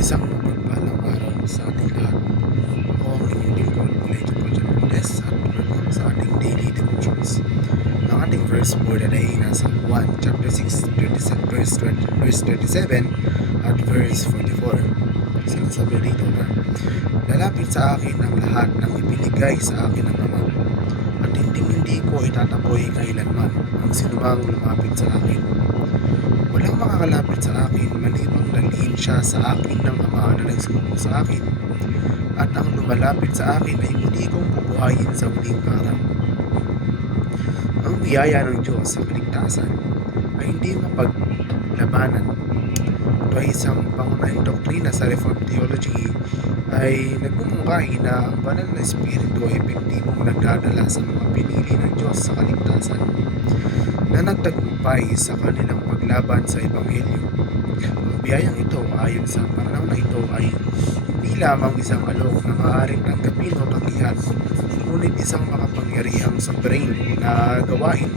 Isang mapagpalang araw sa ating lahat. Ako ang inyong lingkod, Elijah Pajan Bless at welcome sa ating daily devotions. Ang ating verse for the day nasa 1 chapter 6 37, verse, 20, verse 37 at verse 44. Sinasabi rito na Lalapit sa akin ang lahat ng ibinigay sa akin ng Ama at hindi hindi ko itataboy kailanman ang sinumang lumapit sa akin. Walang makakalapit sa akin malibang dalhin siya sa akin ng Ama na nagsuko sa akin. At ang lumalapit sa akin ay muli kong bubuhayin sa huling araw. Ang biyaya ng Diyos sa kaligtasan ay hindi mapaglabanan. Ito ay isang pangunahing doktrina sa Reformed Theology ay nagmumungkahi na ang banal na espiritu ay epektibong nagdadala sa mga pinili ng Diyos sa kaligtasan na nagtagumpay sa kanilang paglaban sa Ebanghelyo. Ang biyayang ito ayon sa pananaw na ito ay hindi lamang isang alok na maaaring tanggapin o tanggihan, ngunit isang makapangyarihang sovereign na gawain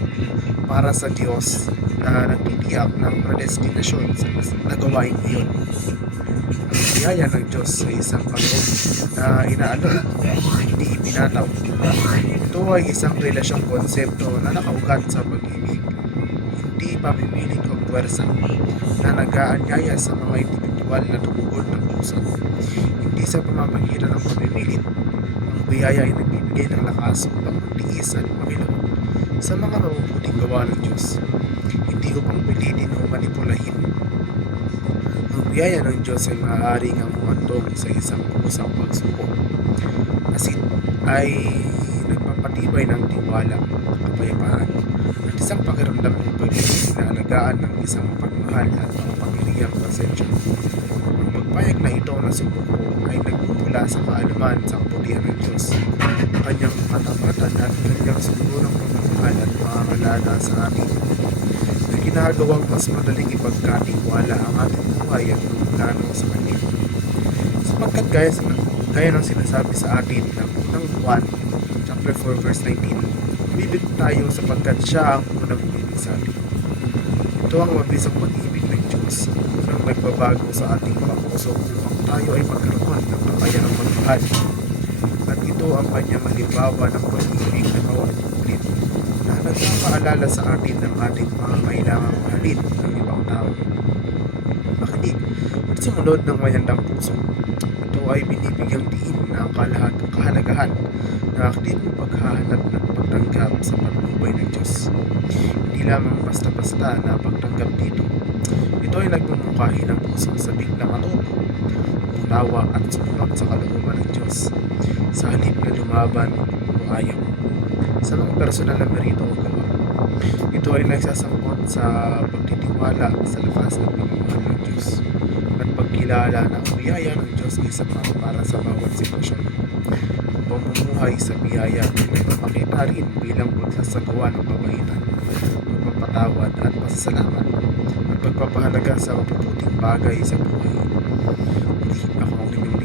para sa Diyos na nagtitiyak ng predestinasyon sa na gawain iyon. Ang biyaya ng Diyos ay isang kaloob na inaalok, hindi ipinataw. Ito ay isang relasyong konsepto na nakaugat sa pag-ibig, hindi pamipilit o puwersa, na nag-aanyaya sa mga individual na tumugon ng puso. Hindi sa pamamagitan ng pamimilit, ang biyaya ay nagbibigay ng lakas upang magtiis at makilahok sa mga mabubuting gawa ng Diyos. Hindi upang pilitin o manipulahin ang biyaya ng Diyos ay maaaring ang humantong sa isang kusang pagsuko. Asit ay nagpapatibay ng tiwala, kapayapaan, at isang pakiramdam ng pagiging inaalagaan ng isang pagmahal at makapangyarihang pasensya. Ang pagpayag na ito na sumuko ay nagmumula sa kaalaman sa kaputihan ng Diyos, kanyang katapatan at kanyang sigurong pagmamahal at pangangalaga sa atin na ginagawang mas madaling ipagkatiwala ang ating buhay at plano sa Kanya. Sapagkat gaya, sa, gaya ng sinasabi sa atin ng unang Juan, chapter 4, verse 19, bibig tayo sapagkat siya ang unang bibig sa atin. Ito ang mabisang pag-ibig ng Diyos, unang nagbabago sa ating puso upang tayo ay magkaroon ng kakayahang magmahal. At ito ang kanyang halimbawa ng pag-ibig na kaulit na nagpapaalala sa atin ng ating mga kailangang mahalin ng ibang tao. Makinig at sumunod ng may handang puso. Ito ay binibigyang diin na ang kahalagahan na aktibong paghahanap ng pagtanggap sa patnubay ng Diyos. Hindi lamang basta-basta na pagtanggap dito. Ito ay nagmumungkahi ng pusong sabik na matuto, unawa at sumunod sa kalooban ng Diyos. Sa halip na lumaban o sa mga personal na merito o gawa. Ito ay nagsasangkot sa pagtitiwala sa lakas at pagmamahal ng Diyos at pagkilala ang biyaya ng Diyos ay sapat para sa bawat sitwasyon. Pamumuhay sa biyaya ay nagpapakita rin bilang pagsasagawa ng kabaitan, pagpapatawad at pasasalamat at pagpapahalaga sa mabubuting bagay sa buhay. Muli, ako ang inyong